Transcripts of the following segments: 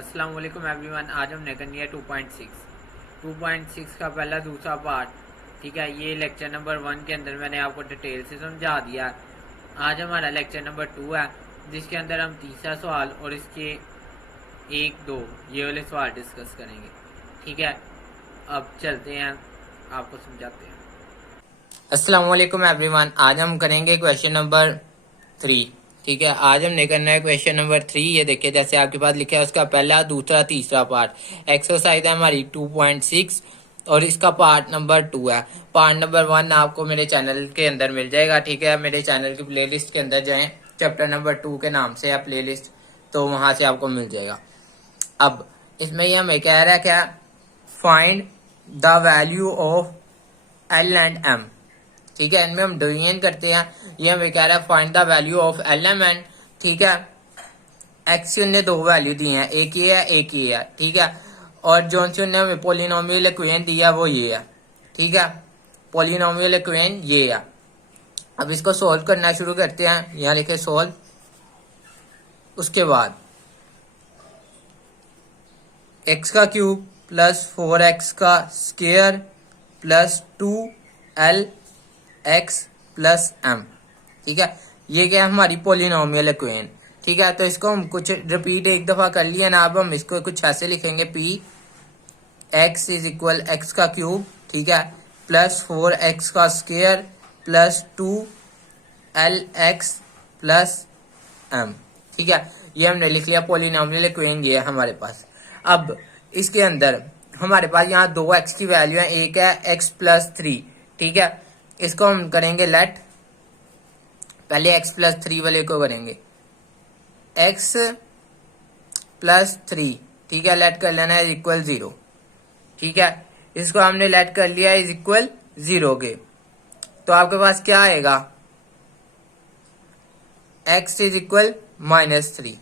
अस्सलाम वालेकुम एवरीवन। आज हमने करनी है 2.6 का पहला दूसरा पार्ट। ठीक है, ये लेक्चर नंबर 1 के अंदर मैंने आपको डिटेल से समझा दिया। आज हमारा लेक्चर नंबर 2 है, जिसके अंदर हम तीसरा सवाल और इसके 1, 2 ये वाले सवाल डिस्कस करेंगे। ठीक है, अब चलते हैं, आपको समझाते हैं। अस्सलाम वालेकुम एवरीवन। आज हम करेंगे क्वेश्चन नंबर 3। ठीक है, आज हमने करना है क्वेश्चन नंबर 3। ये देखिए, जैसे आपके पास लिखा है उसका पहला दूसरा तीसरा पार्ट। एक्सरसाइज है हमारी 2.6 और इसका पार्ट नंबर 2 है। पार्ट नंबर 1 आपको मेरे चैनल के अंदर मिल जाएगा। ठीक है, मेरे चैनल की प्लेलिस्ट के अंदर जाएं, चैप्टर नंबर 2 के नाम से है प्लेलिस्ट, तो वहां से आपको मिल जाएगा। अब इसमें ये हमें कह रहा है क्या, find the value of L and M. ठीक है, इनमें हम डिवीजन करते हैं। ये हमें कह रहा है find the value of L M N. ठीक है, एक्स ने 2 वैल्यू दी हैं, एक ये है एक ये है। ठीक है, और जौन सी उन्होंने हमें पोलिनोमियल इक्वेशन दिया वो ये है। ठीक है, पोलिनोमियल इक्वेशन ये है। अब इसको सोल्व करना शुरू करते हैं। यहाँ लिखे सोल्व, उसके बाद एक्स का क्यूब प्लस 4x का square plus 2l x plus m। ठीक है, ये क्या है हमारी पोलिनोमियल इक्वेशन। ठीक है, तो इसको हम कुछ रिपीट एक दफा कर लिया ना। अब हम इसको कुछ ऐसे लिखेंगे, p x is equal x का क्यूब, ठीक है, प्लस 4x का square plus 2l x plus m। ठीक है, ये हमने लिख लिया पोलिनोमियल इक्वेशन, ये है हमारे पास। अब इसके अंदर हमारे पास यहाँ 2x की वैल्यू है, एक है x प्लस 3। ठीक है, इसको हम करेंगे लेट, पहले x प्लस 3 वाले को करेंगे x प्लस 3। ठीक है, लेट कर लेना है इक्वल 0। ठीक है, इसको हमने लेट कर लिया इज इक्वल 0 के, तो आपके पास क्या आएगा, x इज इक्वल -3।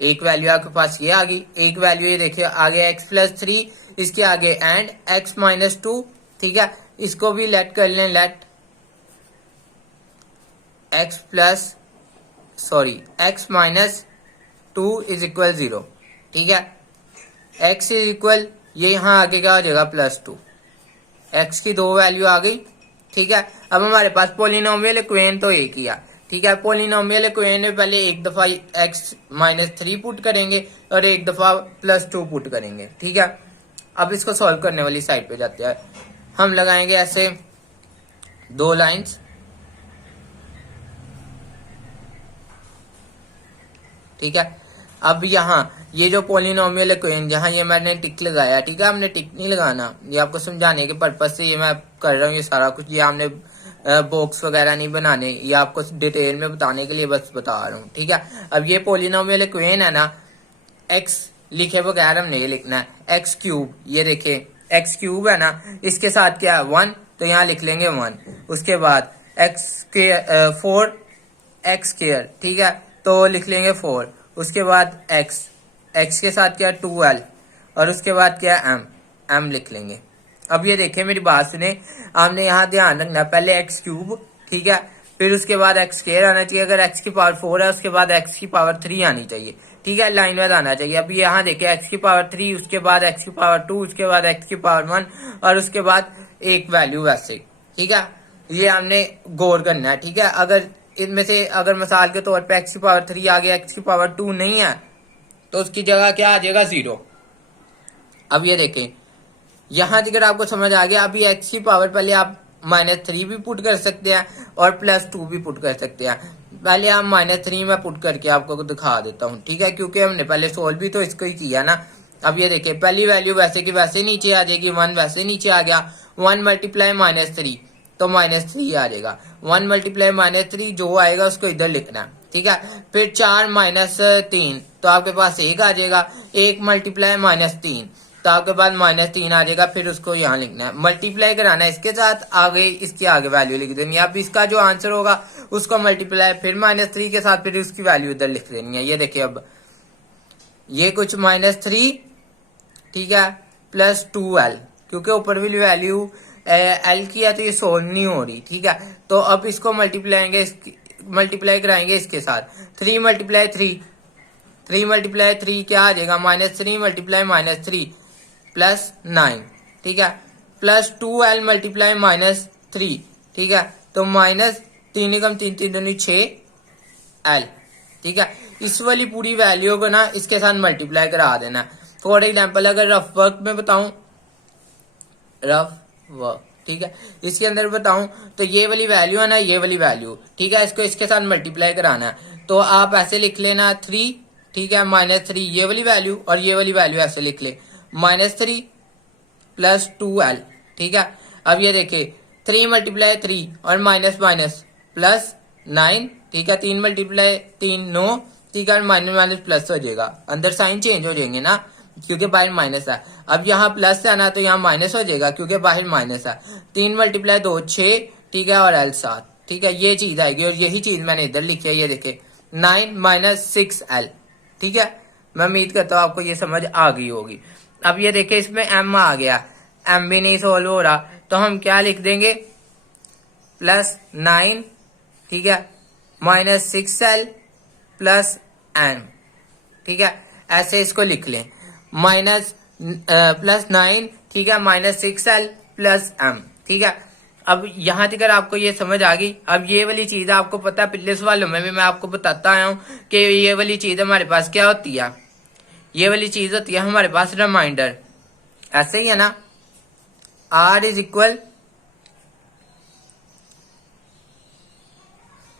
एक वैल्यू आपके पास ये आ गई, एक वैल्यू ये देखिए आगे x प्लस 3, इसके आगे एंड x माइनस 2। ठीक है, इसको भी लेट कर लें, let x minus 2 is equal 0। ठीक है, x इज इक्वल, ये यहाँ आगे क्या हो जाएगा +2। x की 2 वैल्यू आ गई। ठीक है, अब हमारे पास पोलिनोमियल इक्वेशन तो एक ही है। ठीक है, पोलिनोमियल इक्वेशन में पहले एक दफा x माइनस 3 पुट करेंगे और एक दफा +2 पुट करेंगे। ठीक है, अब इसको सॉल्व करने वाली साइड पे जाते हैं। हम लगाएंगे ऐसे 2 लाइंस। ठीक है, अब यहाँ ये जो पोलिनोमियल इक्वेशन, जहाँ ये मैंने टिक लगाया, ठीक है, हमने टिक नहीं लगाना, ये आपको समझाने के पर्पज से ये मैं कर रहा हूँ। ये सारा कुछ, ये हमने बॉक्स वगैरह नहीं बनाने, ये आपको डिटेल में बताने के लिए बस बता रहा हूँ। ठीक है, अब ये पोलिनोमियल इक्वेशन है ना, x लिखे बगैर हमने ये लिखना है x क्यूब। ये देखे x क्यूब है ना, इसके साथ क्या है 1, तो यहाँ लिख लेंगे 1। उसके बाद x के 4x स्क्वायर, ठीक है, तो लिख लेंगे 4। उसके बाद x के साथ क्या 2l, और उसके बाद क्या m लिख लेंगे। अब ये देखें, मेरी बात सुने, आपने यहाँ ध्यान रखना, पहले x क्यूब, ठीक है, फिर उसके बाद x स्क्वायर आना चाहिए। अगर x की पावर 4 है, उसके बाद x की पावर 3 आनी चाहिए। ठीक है, लाइन वाइज आना चाहिए। अब यहाँ देखें, x की पावर 3, उसके बाद x की पावर 2, उसके बाद x की पावर 1, और उसके बाद एक वैल्यू वैसे। ठीक है, ये हमने गौर करना है। ठीक है, अगर इनमें से अगर मिसाल के तौर पे x की पावर 3 आ गया, x की पावर 2 नहीं है, तो उसकी जगह क्या आ जाएगा 0। अब ये देखें, यहाँ अगर आपको समझ आ गया, अभी x की पावर पहले आप -3 भी पुट कर सकते हैं और +2 भी पुट कर सकते हैं। पहले आप -3 में पुट करके आपको दिखा देता हूँ। ठीक है, क्योंकि हमने पहले सोल्व भी तो इसको ही किया ना। अब ये देखिए, पहली वैल्यू वैसे की वैसे नीचे आ जाएगी, 1 वैसे नीचे आ गया, 1 मल्टीप्लाई -3 तो -3 आ जाएगा। 1 मल्टीप्लाई -3 जो आएगा उसको इधर लिखना है। ठीक है, फिर 4 -3 तो आपके पास 1 आ जाएगा, 1 मल्टीप्लाई -3 तो आपके पास -3 आ जाएगा, फिर उसको यहाँ लिखना है, मल्टीप्लाई कराना है इसके साथ, आगे इसके आगे वैल्यू लिख देनी है। अब इसका जो आंसर होगा उसको मल्टीप्लाई फिर -3 के साथ, फिर उसकी वैल्यू इधर लिख देनी है। ये देखिए, अब ये कुछ -3, ठीक है, प्लस 2l, क्योंकि ऊपर वाली वैल्यू l की है तो ये सोल्व नहीं हो रही। ठीक है, तो अब इसको मल्टीप्लाई कराएंगे इसके साथ, 3 मल्टीप्लाई 3 3 मल्टीप्लाई 3 क्या आ जाएगा, -3 मल्टीप्लाई -3 प्लस 9, ठीक है, प्लस 2l मल्टीप्लाई -3, ठीक है, तो माइनस 3 एकम 3 3 दूनी 6l, ठीक है। इस वाली पूरी वैल्यू को ना इसके साथ मल्टीप्लाई करा देना। फॉर एग्जाम्पल अगर रफ वर्क में बताऊं, रफ वर्क, ठीक है, इसके अंदर बताऊं तो ये वाली वैल्यू है ना, ये वाली वैल्यू, ठीक है, इसको इसके साथ मल्टीप्लाई कराना है। तो आप ऐसे लिख लेना 3, ठीक है, -3 ये वाली वैल्यू और ये वाली वैल्यू ऐसे लिख ले, -3 प्लस 2l, ठीक है। अब ये देखिए 3 मल्टीप्लाई 3 और माइनस माइनस प्लस 9, ठीक है, 3 मल्टीप्लाई 3 9, ठीक है, माइनस माइनस प्लस हो जाएगा, अंदर साइन चेंज हो जाएंगे ना क्योंकि बाहर माइनस है। अब यहाँ प्लस है ना तो यहाँ माइनस हो जाएगा क्योंकि बाहर माइनस है। 3 मल्टीप्लाई 2 6, ठीक है, और l 7, ठीक है, ये चीज आएगी और यही चीज मैंने इधर लिखी है, ये देखे 9 माइनस 6l, ठीक है। मैं उम्मीद करता हूँ आपको ये समझ आ गई होगी। अब ये देखे इसमें m आ गया, m भी नहीं सोल्व हो रहा तो हम क्या लिख देंगे, +9, ठीक है, -6l प्लस m, ठीक है, ऐसे इसको लिख लें, +9, ठीक है, -6l प्लस m, ठीक है। अब यहाँ तक आपको ये समझ आ गई। अब ये वाली चीज आपको पता है, पिछले सवालों में भी मैं आपको बताता आया हूँ कि ये वाली चीज हमारे पास क्या होती है, ये वाली चीज होती है हमारे पास रिमाइंडर, ऐसे ही है ना, r is equal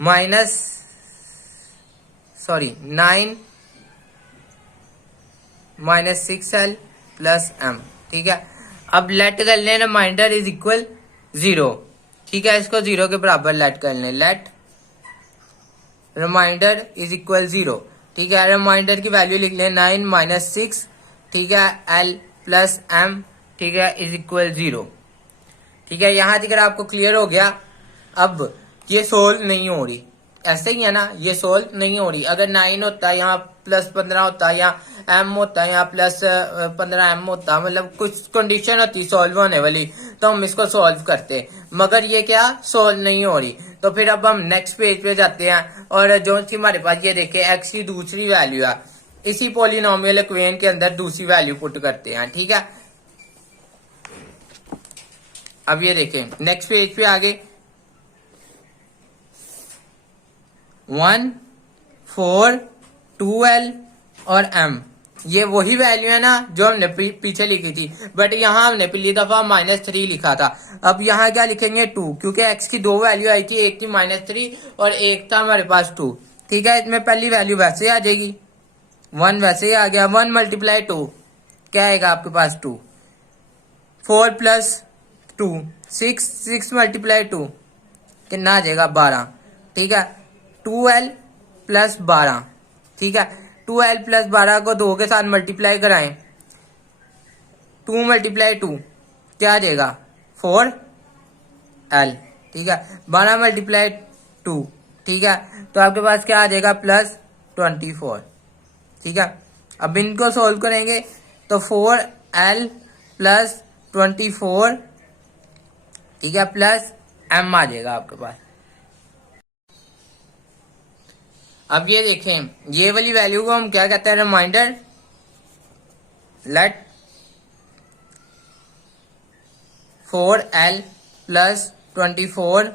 -9 -6l plus m, ठीक है। अब लेट कर लें रिमाइंडर इज इक्वल 0, ठीक है, इसको 0 के बराबर लेट कर लें, लेट रिमाइंडर इज इक्वल 0, ठीक है। रिमाइंडर की वैल्यू लिख लें 9 -6, ठीक है, l प्लस m, ठीक है, इज इक्वल 0, ठीक है। यहाँ तक आपको क्लियर हो गया। अब ये सोल्व नहीं हो रही, ऐसे ही है ना, ये सोल्व नहीं हो रही। अगर 9 होता है यहाँ +15 होता है, या m होता है यहाँ +15m होता, मतलब कुछ कंडीशन होती सॉल्व होने वाली तो हम इसको सॉल्व करते, मगर ये क्या सॉल्व नहीं हो रही। तो फिर अब हम नेक्स्ट पेज पे जाते हैं और जो सी हमारे पास ये देखे x की दूसरी वैल्यू है, इसी पॉलिनोमियल इक्वेशन के अंदर दूसरी वैल्यू पुट करते हैं, ठीक है। अब ये देखें नेक्स्ट पेज पे आगे 1 4 2l और m, ये वही वैल्यू है ना जो हमने पीछे लिखी थी, बट यहाँ हमने पिछली दफा -3 लिखा था। अब यहाँ क्या लिखेंगे 2, क्योंकि x की दो वैल्यू आई थी, एक थी -3 और एक था हमारे पास 2, ठीक है। इसमें पहली वैल्यू वैसे आ जाएगी, 1 वैसे ही आ गया, 1 मल्टीप्लाई 2 क्या आएगा आपके पास 2, 4 प्लस 2 6, 6 मल्टीप्लाई 2 कितना आ जाएगा 12, ठीक है, 2l प्लस 12, ठीक है। 2l प्लस 12 को 2 के साथ मल्टीप्लाई कराएं, 2 मल्टीप्लाई 2 क्या आ जाएगा 4l, ठीक है, 12 मल्टीप्लाई 2, ठीक है, तो आपके पास क्या आ जाएगा +24, ठीक है। अब इनको सोल्व करेंगे तो 4l प्लस 24, ठीक है, प्लस m आ जाएगा आपके पास। अब ये देखें ये वाली वैल्यू को हम क्या कहते हैं, reminder, let 4l plus 24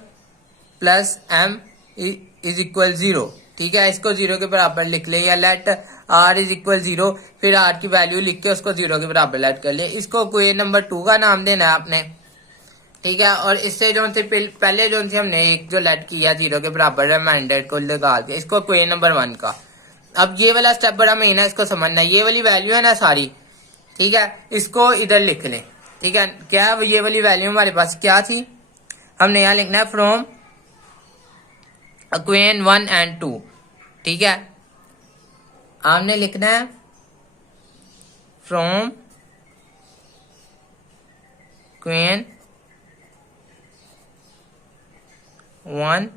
plus m is equal 0, ठीक है, इसको 0 के बराबर लिख ले, या लेट r इज इक्वल 0, फिर r की वैल्यू लिख के उसको 0 के बराबर लेट कर ले। इसको क्वेश्चन नंबर 2 का नाम देना है आपने, ठीक है। और इससे जो से पहले जो से हमने एक जो लेट किया 0 के बराबर रिमाइंडर को लगा के, इसको क्वेश्चन नंबर 1 का। अब ये वाला स्टेप बड़ा मेन है, इसको समझना, ये वाली वैल्यू है ना सारी, ठीक है, इसको इधर लिख लें, ठीक है। क्या ये वाली वैल्यू हमारे पास क्या थी, हमने यहाँ लिखना है फ्रॉम इक्वेशन 1 एंड 2, ठीक है, आपने लिखना है फ्रॉम इक्वेशन 1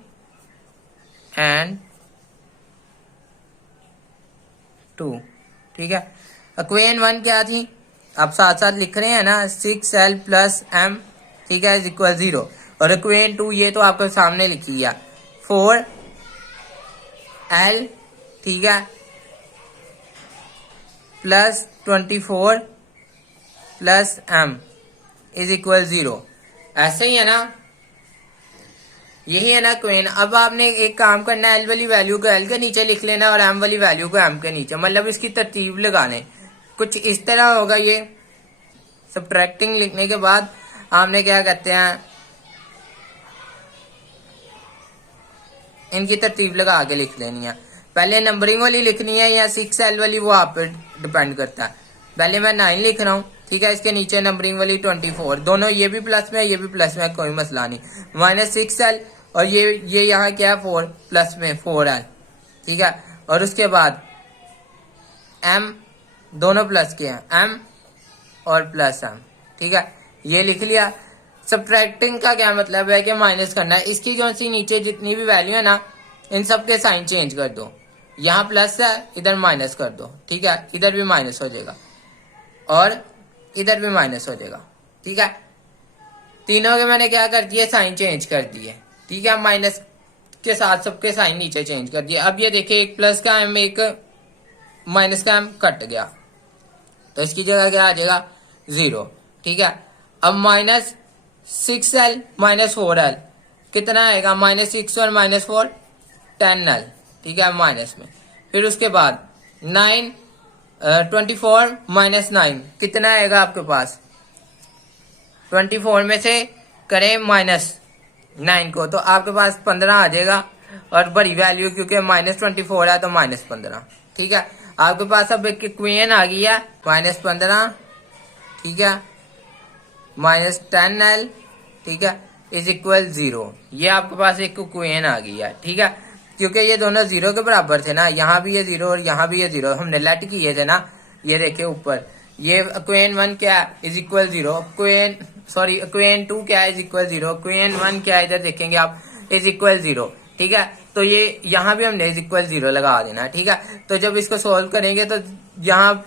एंड 2, ठीक है। इक्वेशन 1 क्या थी, आप साथ साथ लिख रहे हैं ना, 6l प्लस m, ठीक है, इज इक्वल 0, और इक्वेशन 2 ये तो आपके सामने लिखी है 4l, ठीक है, plus 24 plus m is equal 0। ऐसे ही है ना, यही है ना क्वेन। अब आपने एक काम करना है, एल वाली वैल्यू को एल के नीचे लिख लेना और एम वाली वैल्यू को एम के नीचे, मतलब इसकी तरतीब लगाने। कुछ इस तरह होगा ये। सब्ट्रैक्टिंग लिखने के बाद आपने क्या कहते हैं, इनकी तरतीब लगा के लिख लेनी है। पहले नंबरिंग वाली लिखनी है या 6L वाली, वो आप पे डिपेंड करता है। पहले मैं 9 लिख रहा हूँ, ठीक है। इसके नीचे नंबरिंग वाली 24, दोनों ये भी प्लस में ये भी प्लस में, कोई मसला नहीं। -6L और ये यहाँ क्या है 4 प्लस में 4L, ठीक है। और उसके बाद M दोनों प्लस के हैं, M और प्लस M, ठीक है। ये लिख लिया। सब्ट्रैक्टिंग का क्या मतलब है कि माइनस करना है। इसकी कौन सी नीचे जितनी भी वैल्यू है ना, इन सब के साइन चेंज कर दो। यहाँ प्लस है, इधर माइनस कर दो, ठीक है। इधर भी माइनस हो जाएगा और इधर भी माइनस हो जाएगा, ठीक है। तीनों के मैंने क्या कर दिए, साइन चेंज कर दिए, ठीक है। माइनस के साथ सबके साइन नीचे चेंज कर दिए। अब ये देखिए, एक प्लस का एम एक माइनस का एम कट गया, तो इसकी जगह क्या आ जाएगा 0, ठीक है। अब -6L -4L कितना आएगा, -6 और -4 10L, ठीक है, माइनस में। फिर उसके बाद 24 -9 कितना आएगा आपके पास, 24 में से करें -9 को तो आपके पास 15 आ जाएगा। और बड़ी वैल्यू क्योंकि -24 है तो -15, ठीक है। आपके पास अब एक इक्वेशन आ गई है -15, ठीक है, -10L, ठीक है, इज इक्वल 0। ये आपके पास एक इक्वेशन आ गई है, ठीक है। क्योंकि ये दोनों 0 के बराबर थे ना, यहाँ भी ये 0 और यहाँ भी ये 0, हमने लेट किए थे ना। ये देखिए ऊपर, ये इक्वेशन 1 क्या इज इक्वल 0, इक्वेशन 2 क्या इज इक्वल 0, इक्वेशन 1 क्या इधर देखेंगे आप इज इक्वल 0, ठीक है। तो ये यहाँ भी हमने इज इक्वल 0 लगा देना, ठीक है। तो जब इसको सोल्व करेंगे तो यहाँ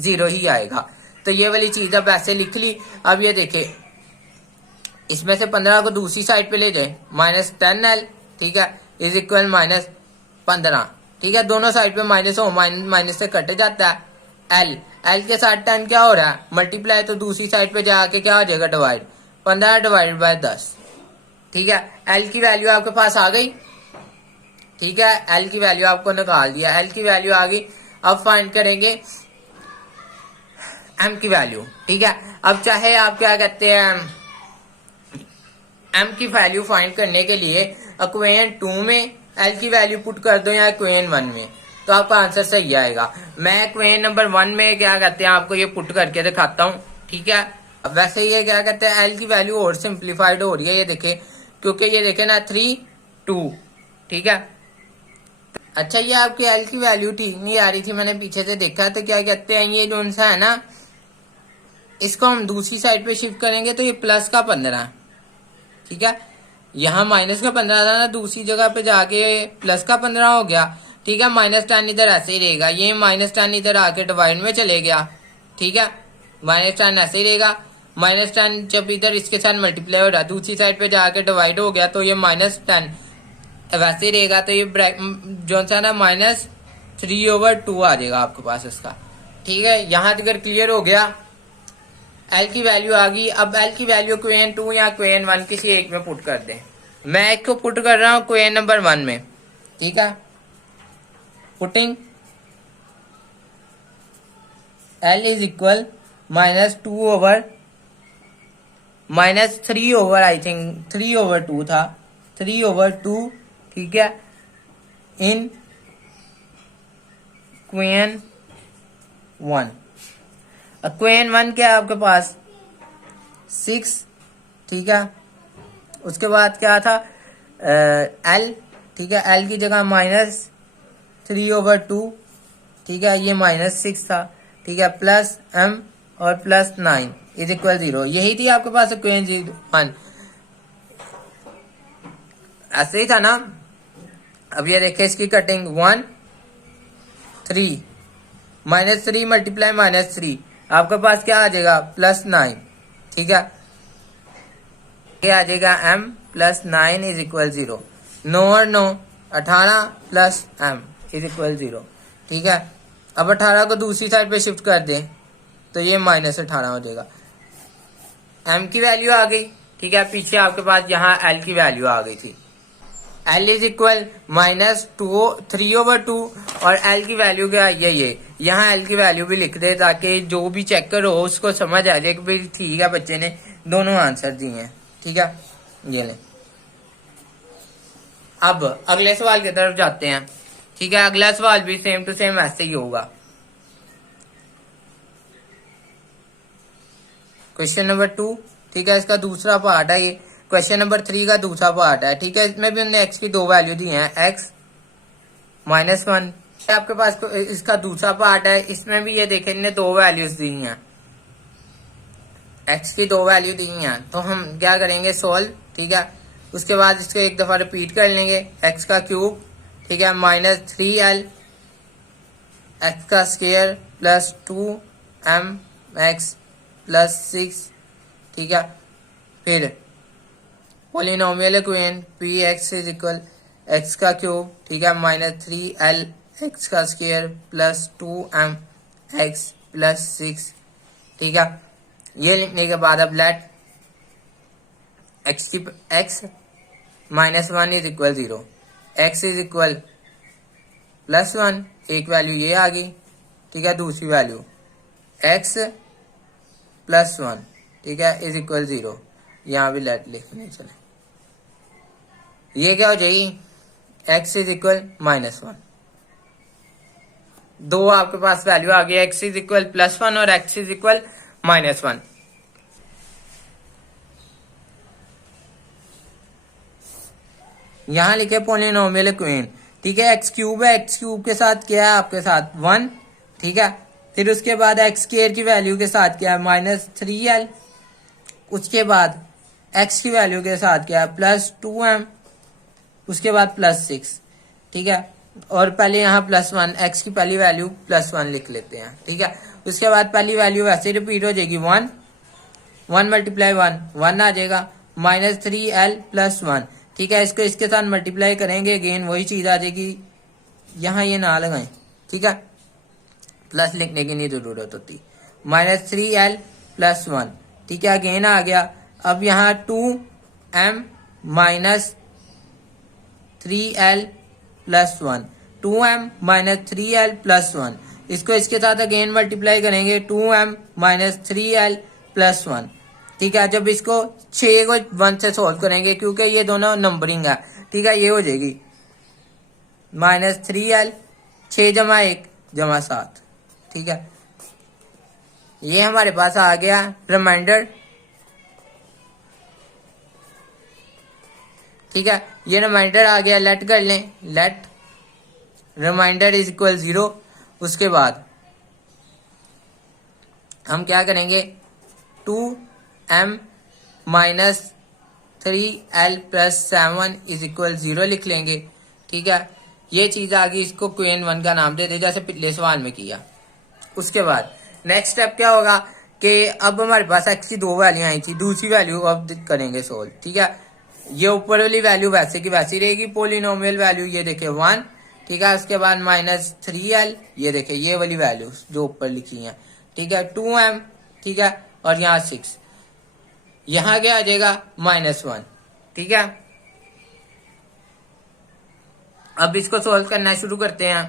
0 ही आएगा। तो ये वाली चीज अब ऐसे लिख ली। अब ये देखिए, इसमें से 15 को दूसरी साइड पे ले जाए, -10L, ठीक है, इज इक्वल -15, ठीक है। दोनों साइड पे माइनस हो, माइनस से कट जाता है। L के साथ 10 क्या हो रहा है, मल्टीप्लाई, तो दूसरी साइड पे जाके क्या हो जाएगा डिवाइड, 15 डिवाइडेड बाय 10, ठीक है। L की वैल्यू आपके पास आ गई, ठीक है। L की वैल्यू आपको निकाल दिया, L की वैल्यू आ गई। अब फाइंड करेंगे M की वैल्यू, ठीक है। अब चाहे आप क्या कहते हैं, M की वैल्यू फाइंड करने के लिए इक्वेशन 2 में L की वैल्यू पुट कर दो या इक्वेशन 1 में, तो आपका आंसर सही आएगा। मैं इक्वेशन नंबर 1 में क्या कहते हैं आपको ये पुट करके दिखाता हूँ, ठीक है। अब वैसे ये क्या कहते हैं, L की वैल्यू और सिंप्लीफाइड हो रही है, ये देखे, क्योंकि ये देखे ना 3 2, ठीक है। अच्छा, ये आपकी L की वैल्यू ठीक नहीं आ रही थी, मैंने पीछे से देखा, तो क्या कहते हैं, ये जो सा है ना, इसको हम दूसरी साइड पे शिफ्ट करेंगे तो ये प्लस का 15, ठीक है। यहाँ माइनस का 15 था ना, दूसरी जगह पे जाके प्लस का 15 हो गया, ठीक है। -10 इधर ऐसे ही रहेगा, ये -10 इधर आके डिवाइड में चले गया, ठीक है। -10 ऐसे ही रहेगा, -10 जब इधर इसके साथ मल्टीप्लाई हो रहा है, दूसरी साइड पे जाके डिवाइड हो गया, तो ये -10 वैसे ही रहेगा। तो ये जो सा ना -3/2 आ जाएगा आपके पास इसका, ठीक है। यहाँ तक क्लियर हो गया। L की वैल्यू आ गई। अब L की वैल्यू इक्वेशन 2 या इक्वेशन 1 किसी एक में पुट कर दें। मैं एक को पुट कर रहा हूँ इक्वेशन नंबर 1 में, ठीक है। Putting L is equal -3/, I think 3/2 था, 3/2, ठीक है, इन इक्वेशन 1। इक्वेशन 1 क्या है आपके पास 6, ठीक है। उसके बाद क्या था L, ठीक है। L की जगह -3/2, ठीक है, ये -6 था, ठीक है, प्लस M और प्लस 9 इज इक्वल 0। यही थी आपके पास इक्वेशन 1, ऐसे ही था ना। अब ये देखिए, इसकी कटिंग 1 3 -3 मल्टीप्लाई -3, आपके पास क्या आ जाएगा +9, ठीक है। क्या आ जाएगा M + 9 इज इक्वल 0। 9 और 9 18 + M इज इक्वल 0, ठीक है। अब 18 को दूसरी साइड पे शिफ्ट कर दें तो ये -18 हो जाएगा। m की वैल्यू आ गई, ठीक है। पीछे आपके पास यहाँ l की वैल्यू आ गई थी। l इज इक्वल -3/2 और l की वैल्यू क्या है, ये यहाँ l की वैल्यू भी लिख दे ताकि जो भी चेकर हो उसको समझ आ जाए कि भाई ठीक है बच्चे ने दोनों आंसर दिए हैं, ठीक है। ये लें। अब अगले सवाल की तरफ जाते हैं, ठीक है। अगला सवाल भी सेम टू सेम ऐसे ही होगा। क्वेश्चन नंबर 2, ठीक है, इसका दूसरा पार्ट है ये। क्वेश्चन नंबर 3 का दूसरा पार्ट है, ठीक है। इसमें भी हमने x की 2 वैल्यू दी हैं, x -1। आपके पास इसका दूसरा पार्ट है, इसमें भी ये देखें इन्हें 2 वैल्यूज दी हैं, x की 2 वैल्यू दी हैं। तो हम क्या करेंगे, सोल्व, ठीक है। उसके बाद इसको एक दफा रिपीट कर लेंगे, x का क्यूब, ठीक है, -3l x का स्क्वायर प्लस 2mx प्लस 6, ठीक है। फिर polynomial equation px is equal x का क्यूब, ठीक है, -3l x का स्क्वायर प्लस 2mx प्लस 6, ठीक है। ये लिखने के बाद अब let x -1 is equal 0, x is equal +1, एक वैल्यू ये आ गई, ठीक है। दूसरी वैल्यू x +1, ठीक है, इज इक्वल 0। यहाँ भी लेट लिखने चले, ये क्या हो जाएगी, x इज इक्वल -1। दो आपके पास वैल्यू आ गई, x इज इक्वल +1 और x इज इक्वल -1। यहां लिखे पोलिनोमियल इक्वेशन, ठीक है। एक्स क्यूब है, एक्स क्यूब के साथ क्या है आपके साथ 1, ठीक है। फिर उसके बाद एक्स स्क्वायर की वैल्यू के साथ क्या है -3l, उसके बाद एक्स की वैल्यू के साथ क्या है +2m, उसके बाद +6, ठीक है। और पहले यहाँ +1, एक्स की पहली वैल्यू +1 लिख लेते हैं, ठीक है। उसके बाद पहली वैल्यू वैसे रिपीट हो जाएगी, 1 × 1 आ जाएगा, -3l + 1, ठीक है। इसको इसके साथ मल्टीप्लाई करेंगे, अगेन वही चीज आ जाएगी। यहाँ ये ना लगाएं, ठीक है, प्लस लिखने की नहीं जरूरत होती। -3l + 1, ठीक है, अगेन आ गया। अब यहाँ 2m -3l + 1, 2m -3l + 1, इसको इसके साथ अगेन मल्टीप्लाई करेंगे, 2m -3l + 1, ठीक है। जब इसको 6 को 1 से सोल्व करेंगे, क्योंकि ये दोनों नंबरिंग है, ठीक है, ये हो जाएगी -3l 6 × 1 = 7, ठीक है। ये हमारे पास आ गया रिमाइंडर, ठीक है। ये रिमाइंडर आ गया, लेट कर लें, लेट रिमाइंडर इज इक्वल 0। उसके बाद हम क्या करेंगे, 2m -3l + 7 इज इक्वल 0 लिख लेंगे, ठीक है। ये चीज आ गई, इसको क्वेश्चन 1 का नाम दे दे जैसे पिछले सवाल में किया। उसके बाद नेक्स्ट स्टेप क्या होगा कि अब हमारे पास x की 2 वैल्यू आई थी, दूसरी वैल्यू अब करेंगे सोल्व, ठीक है। ये ऊपर वाली वैल्यू वैसे की वैसी रहेगी, पोलिनोमियल वैल्यू ये देखे 1, ठीक है। उसके बाद -3l, ये देखे ये वाली वैल्यू जो ऊपर लिखी है, ठीक है, 2m, ठीक है, और यहाँ 6, यहाँ क्या आ जाएगा -1, ठीक है। अब इसको सोल्व करना शुरू करते हैं।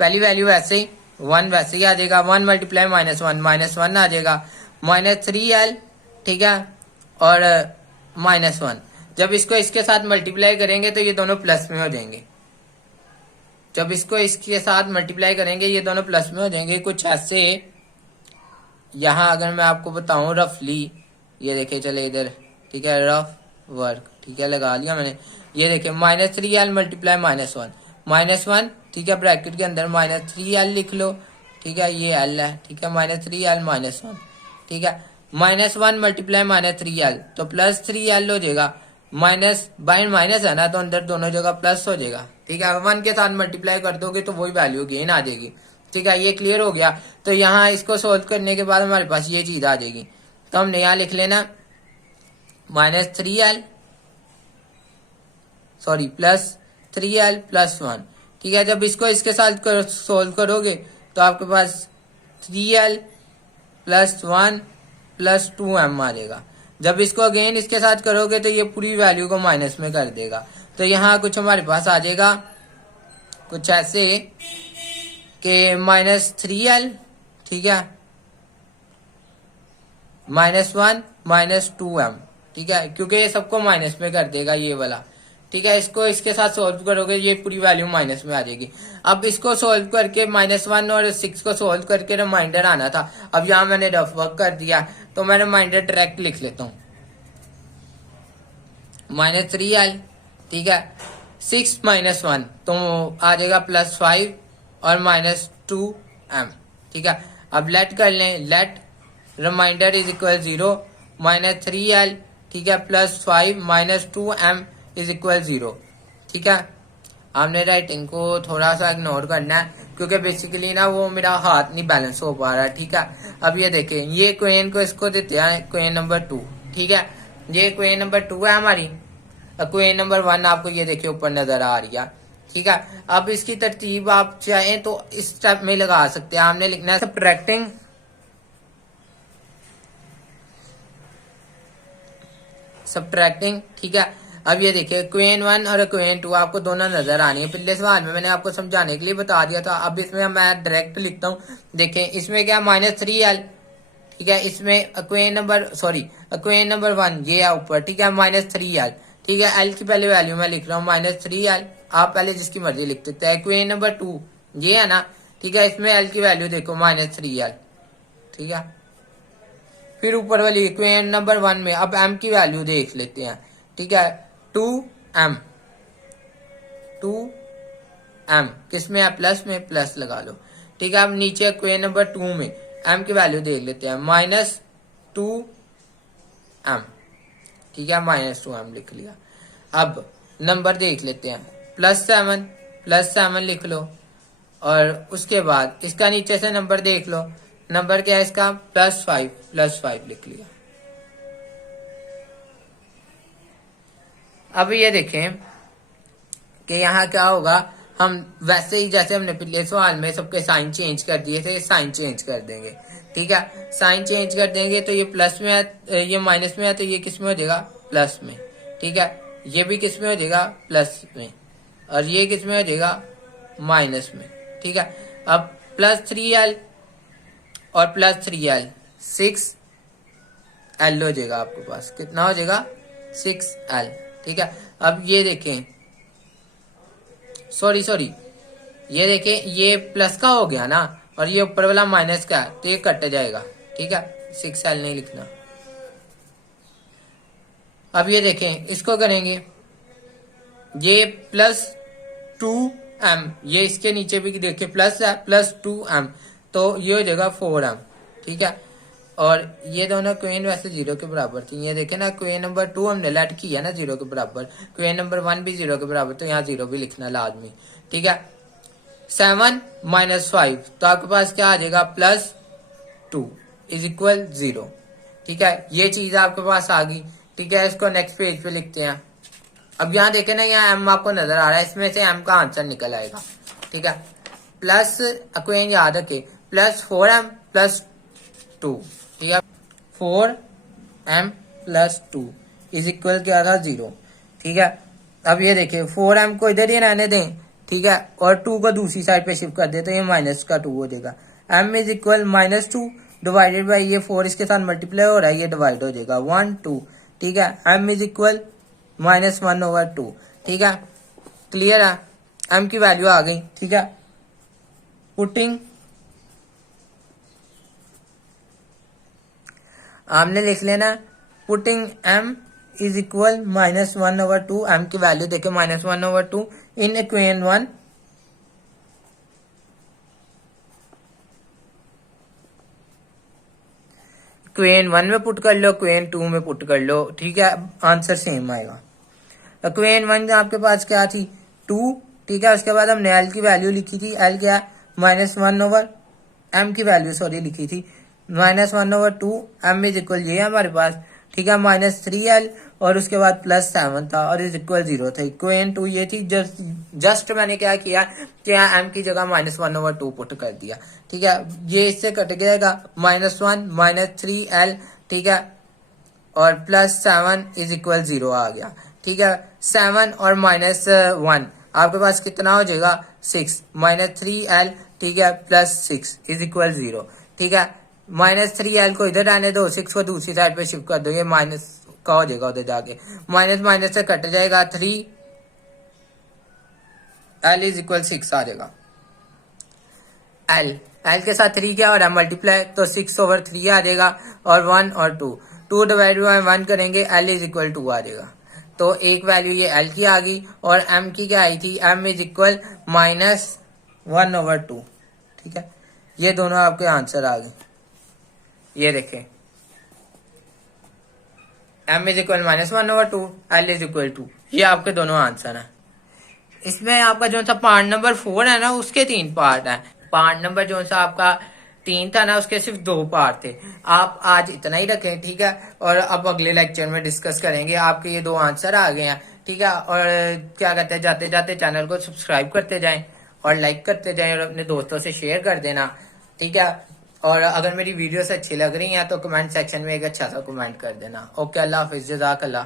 पहली वैल्यू वैसे ही 1 वैसे ही आ जाएगा, 1 × -1 आ जाएगा, -3l, ठीक है, और -1। जब इसको इसके साथ मल्टीप्लाई करेंगे तो ये दोनों प्लस में हो जाएंगे, जब इसको इसके साथ मल्टीप्लाई करेंगे ये दोनों प्लस में हो जाएंगे, कुछ ऐसे। यहाँ अगर मैं आपको बताऊं रफली, ये देखे चले इधर, ठीक है, रफ वर्क, ठीक है, लगा लिया मैंने। ये देखे -3l × -1, ठीक है, ब्रैकेट के अंदर -3l लिख लो, ठीक है, ये l है, ठीक है, -3l -1, ठीक है, -1 × -3l तो +3l हो जाएगा, माइनस बाय माइनस है ना, तो अंदर दोनों जगह प्लस हो जाएगा, ठीक है। 1 के साथ मल्टीप्लाई कर दोगे तो वही वैल्यू गेन आ जाएगी, ठीक है। ये क्लियर हो गया। तो यहाँ इसको सोल्व करने के बाद हमारे पास ये चीज आ जाएगी, तो हमने यहाँ लिख लेना -3l, सॉरी 3l प्लस 1। ठीक है, जब इसको इसके साथ सोल्व करोगे तो आपके पास 3l प्लस 1 प्लस 2m आ जाएगा। जब इसको अगेन इसके साथ करोगे तो ये पूरी वैल्यू को माइनस में कर देगा। तो यहाँ कुछ हमारे पास आ जाएगा कुछ ऐसे कि -3l, ठीक है, -1 -2m, ठीक है, क्योंकि ये सबको माइनस में कर देगा ये वाला। ठीक है, इसको इसके साथ सोल्व करोगे ये पूरी वैल्यू माइनस में आ जाएगी। अब इसको सोल्व करके -1 और 6 को सोल्व करके रिमाइंडर आना था। अब यहाँ मैंने रफ वर्क कर दिया तो मैं रिमाइंडर डायरेक्ट लिख लेता हूँ। -3l, ठीक है, 6 -1 तो आ जाएगा +5 और -2m। ठीक है, अब लेट कर लें, late reminder is equal 0, -3l, ठीक है, +5 -2m इज इक्वल 0। ठीक है, आपने राइटिंग को थोड़ा सा इग्नोर करना है क्योंकि बेसिकली ना वो मेरा हाथ नहीं बैलेंस हो पा रहा है। ठीक है, अब ये देखें, ये क्वेश्चन को इसको देते हैं क्वेश्चन नंबर 2। ठीक है, ये क्वेश्चन नंबर 2 है हमारी। क्वेश्चन नंबर 1 आपको ये देखिए ऊपर नजर आ रही है। ठीक है, अब इसकी तरतीब आप चाहें तो इस स्टेप में लगा सकते हैं। आपने लिखना है सब्ट्रैक्टिंग। ठीक है, अब ये देखिए क्वेश्चन 1 और क्वेश्चन 2 आपको दोनों नजर आनी है। पिछले सवाल में मैंने आपको समझाने के लिए बता दिया था। अब इसमें मैं डायरेक्ट लिखता हूँ। देखें इसमें क्या -3l, ठीक है, इसमें क्वेश्चन नंबर 1 ये है ऊपर। ठीक है, -3l, ठीक है, l की पहले वैल्यू मैं लिख रहा हूँ -3l, आप पहले जिसकी मर्जी लिख सकते हैं। क्वेश्चन नंबर 2 ये है ना, ठीक है, इसमें l की वैल्यू देखो -3l। ठीक है, फिर ऊपर वाली क्वेश्चन नंबर 1 में अब m की वैल्यू देख लेते हैं। ठीक है, 2m किसमें है, प्लस में, प्लस लगा लो। ठीक है, अब नीचे क्वेश्चन नंबर 2 में m की वैल्यू देख लेते हैं, -2m। ठीक है, -2m लिख लिया। अब नंबर देख लेते हैं, +7 लिख लो और उसके बाद इसका नीचे से नंबर देख लो। नंबर क्या है इसका, +5 लिख लिया। अब ये देखें कि यहाँ क्या होगा, हम वैसे ही जैसे हमने पिछले सवाल में सबके साइन चेंज कर दिए थे, साइन चेंज कर देंगे। ठीक है, साइन चेंज कर देंगे तो ये प्लस में है, ये माइनस में है तो ये किस में हो जाएगा, प्लस में। ठीक है, ये भी किस में हो जाएगा, प्लस में, और ये किस में हो जाएगा, माइनस में। ठीक है, अब +3l और +3l 6l हो जाएगा। आपके पास कितना हो जाएगा, 6l। ठीक है, अब ये देखें, सॉरी ये देखें, ये प्लस का हो गया ना और ये ऊपर वाला माइनस का, तो ये कट जाएगा। ठीक है, 6l नहीं लिखना। अब ये देखें, इसको करेंगे, ये +2m, ये इसके नीचे भी देखिए प्लस है, +2m तो ये हो जाएगा 4m। ठीक है, और ये दोनों क्वेश्चन वैसे 0 के बराबर थी। ये देखे ना, क्वेश्चन नंबर 2 हमने लेट किया ना 0 के बराबर, क्वेश्चन नंबर 1 भी 0 के बराबर, तो यहाँ 0 भी लिखना लाजमी। ठीक है, 7 -5 तो आपके पास क्या आ जाएगा, +2 इज इक्वल 0। ठीक है, ये चीज आपके पास आ गई। ठीक है, इसको नेक्स्ट पेज पे लिखते हैं। अब यहाँ देखे ना, यहाँ m आपको नजर आ रहा है, इसमें से m का आंसर निकल आएगा। ठीक है, प्लस क्वेश्चन याद रखे, +4m +2। ठीक है, 4m +2 इज इक्वल क्या था, 0। ठीक है, अब ये देखिए 4m को इधर ही रहने दें। ठीक है, और 2 को दूसरी साइड पे शिफ्ट कर दे तो ये -2 हो जाएगा। m is equal -2 divided by ये 4 इसके साथ मल्टीप्लाई हो रहा है, ये डिवाइड हो जाएगा 1 2। ठीक है, m इज इक्वल -1/2। ठीक है, क्लियर है, m की वैल्यू आ गई। ठीक है, पुटिंग आपने लिख लेना, putting m is equal -1/2, m की वैल्यू देखे -1/2 इन इक्वेशन 1। इक्वेशन 1 में पुट कर लो, इक्वेशन 2 में पुट कर लो। ठीक है, आंसर सेम आएगा। इक्वेशन 1 आपके पास क्या थी, 2। ठीक है, उसके बाद हमने l की वैल्यू लिखी थी, l क्या, -1/m की वैल्यू सॉरी लिखी थी, -1/2, m इज इक्वल ये है हमारे पास। ठीक है, -3l और उसके बाद +7 था और इज इक्वल 0 था। इक्वेशन 2 ये थी, जस्ट जस्ट मैंने क्या किया कि यहाँ m की जगह -1/2 पुट कर दिया। ठीक है, ये इससे कट जाएगा, -1 -3l, ठीक है, और +7 इज इक्वल 0 आ गया। ठीक है, 7 और -1 आपके पास कितना हो जाएगा 6, -3l, ठीक है, +6 इज इक्वल 0। ठीक है, -3l को इधर आने दो, 6 को दूसरी साइड पे शिफ्ट कर दो, ये माइनस का हो जाएगा उधर जाके, माइनस माइनस से कट जाएगा 3, l इज इक्वल 6 आ जाएगा। l के साथ 3 क्या हो रहा है मल्टीप्लाई, तो 6/3 आ जाएगा, और 1 और 2 डिवाइड बाई 1 करेंगे, l इज इक्वल 2 आ जाएगा। तो एक वैल्यू ये l की आ गई, और m की क्या आई थी, m इज इक्वल -1/2। ठीक है, ये दोनों आपके आंसर आ गए। ये देखें, m is equal -1/2, l is equal 2, ये आपके दोनों आंसर हैं। इसमें आपका जो सा पार्ट नंबर 4 है ना, उसके 3 पार्ट हैं। पार्ट नंबर जो सा आपका 3 था ना, उसके सिर्फ 2 पार्ट थे। आप आज इतना ही रखें, ठीक है, और अब अगले लेक्चर में डिस्कस करेंगे। आपके ये 2 आंसर आ गए हैं, ठीक है, और क्या कहते हैं, जाते जाते चैनल को सब्सक्राइब करते जाएं और लाइक करते जाएं और अपने दोस्तों से शेयर कर देना। ठीक है, और अगर मेरी वीडियोस अच्छी लग रही हैं तो कमेंट सेक्शन में एक अच्छा सा कमेंट कर देना। ओके, अल्लाह हाफिज, जज़ाकल्लाह।